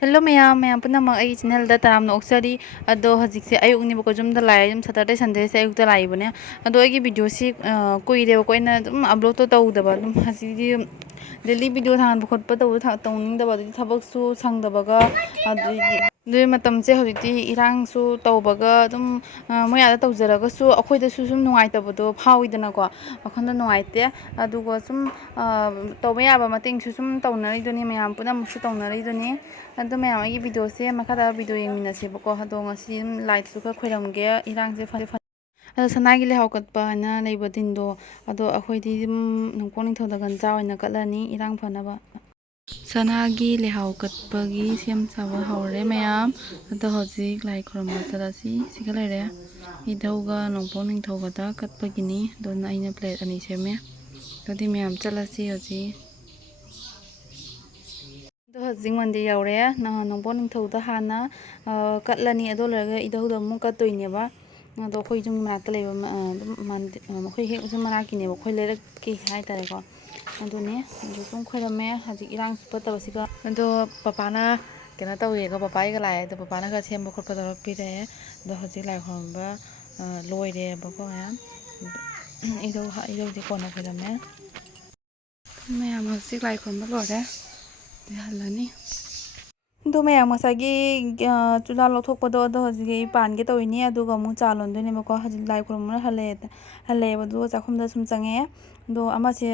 Hello ma'am punamang ay channel da taram no oksari ado hajik se ayuk ni bako jum da lai jum Saturday Sunday se ayuk da lai bane ado ai video si kuire ko ina dum upload to tau da ba dum hasi di daily video than khot pa tau tauning da ba di thabak su sang da ba ga adu dui matam se hojiti irang su tau ba ga dum moya da tau jara ga su akhoi da su sum nungai ta ba do phawi da na ko akhon da nungai te adu go sum tau ba ya ba mating su sum tau na ri do ni ma'am punam su tau na ri do ni ado ma'am ai video se makada video yeng mina se ba ko hado ngasi light su ka khoiram ge irang se fa ado sanagi le hawkat pa na leiba din do ado akhoi di nungpong ning thoda gan cha oina katlani irang phana ba sanagi le hawkat pa gi sem saba hawre ma'am ado hojik lai khoram ma tarasi siga lere idauga nungpong ning thoga da kat pa gini do na ina plate ani seme dodi ma'am chalasi hoji do hojing mande yaure na nungpong ning thoda hana katlani ado lere idauda mu katoine ba ado khoi jung ma ta leba man khoi he jung mana ki ne ba khoi lere ki hai tare ko ado ne ju tung khoi rame haji irang su pata basiga ado papa na kena tawi ga papa ga lai ado papa na ga sem ba khot pa dorok pi re do haji lai khom ba loi re ba ko ya ido di ko na khoi rame me am haji lai khom ba lo re de halani do ma'am masagi chula lo thok pa do do haji pan ge tawini aduga mu cha lon do ne ba ko haji lai khom na hale ba do cha khom da sum change do ama se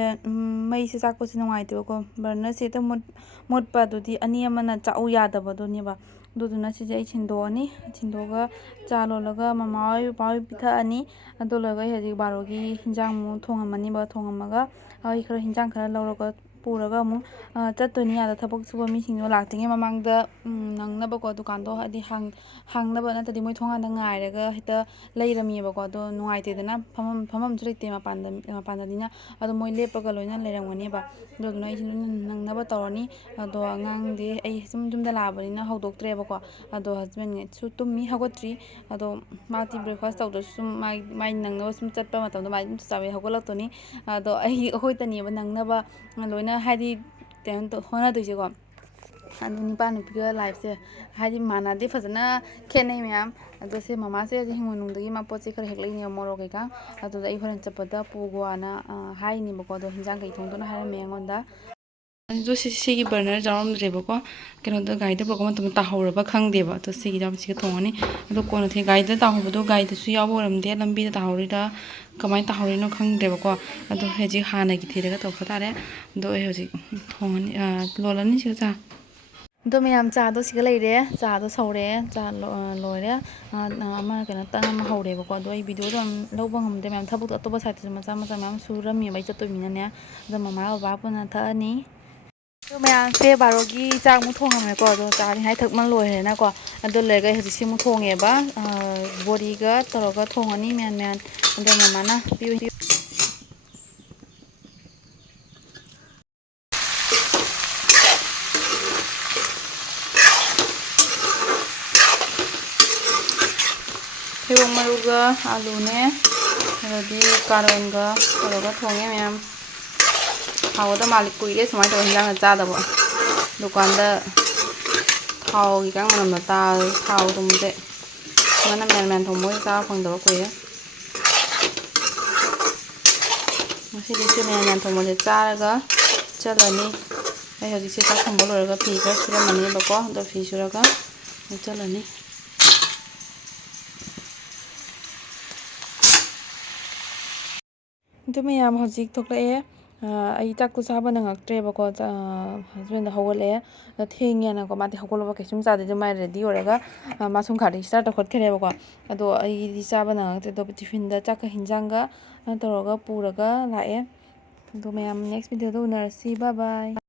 mai se chak pa se nungai te ko burner se ta mot pa do di ani ama na cha u ya da ba do ne ba do do na se jai chindo ani chindo ga cha lo laga mama oi pa oi pitha ani ado laga haji baro gi hinjang mu thong amani ba thong amaga ai khara hinjang khara lo ga puraga mu chatoni ya da thabak suba mi sing no laktinge mamang da nang na ba ko dukan do hadi hang na ba na tadi moi thonga da ngai raga hita leirami ba ko do nungai te dana phamam jure te ma pan da dina ado moi lepa ga loina leirangani ba do na i nang na ba tawani ado angang de ai sum dum da la ba ni na hodok tre ba ko ado husband ne su tum mi hagotri ado ma ti breakfast taw do sum mai nang na sum chat pa ma taw do mai sum chawe hagolak to ni ado ai hoi tani ba nang na ba loina hadi ten to hona do je ko adu ni pa nupi ga life se hadi mana de fazana khenai ma'am ado se mama se hingun nung dagi ma pochi khar heklai ni moro ke ka ado ai horan chapada pugo ana hai ni bako do hinjang kai thong do na hara me ngonda जो सिगी burner जाम रेबको कनो the guide बको मतम ताहौरबा खंगदेबा तो सिगी जाम सिग थोंगनी अदो कोन थे guide ताहौबदो guide सु यावरमदे लंबी ताहौरिदा कमाय ताहौरिनो खंगदेबको अदो हेजि हाना की थेरगा तो खतारे दो हेजि थोंगनी लोलनी सिग जा दो मैम चा दो सिग लेरे चा दो सौरे चा लोरे अमा कनो तन म हौरेबको दो आई वीडियो दो लौबा हमदे मैम थबुक अतोबा साइट मचा मचा मैम सुरमी बै चतो मिनने द ममा बाबा पुना थानी तो मैम से बारोगी चाक मु थोंगे को दो चारी हाय थक मन लोय है ना को अदो लेगा हजि सि मु थोंगे बा बोरी गा तरोगा थोंगनी मैन अदो ममा ना पिउ फेवंग मरुगा आलू ने रदी कारोन गा तरोगा थोंगे मैम हावदा मालिक कुइरे सुमाय तो हिंजांग चादबो दुकान दा थाव gi kang manam na ta थाव dumde mana men thomoi cha phangdaba kuire masi dise men thomole charaga chalani ai hoji se ta thombo loraga phi ga sura mani bako do phi suraga chalani तो मैं यहाँ हजिक थोकले आई चाकू चाबा नंगक्ट्रे बको husband हौगले थेंगे ना को माते हौगलबा कैसुम चादे जो my ready होरेगा Masum खाड़ी start खटखेरे बको अदो आई चाबा नंगक्ट्रे दो टिफिन दा चाका हिंजांगा तोरगा पुरगा लाए तो मैं नेक्स्ट वीडियो दो उनरसी बाय बाय।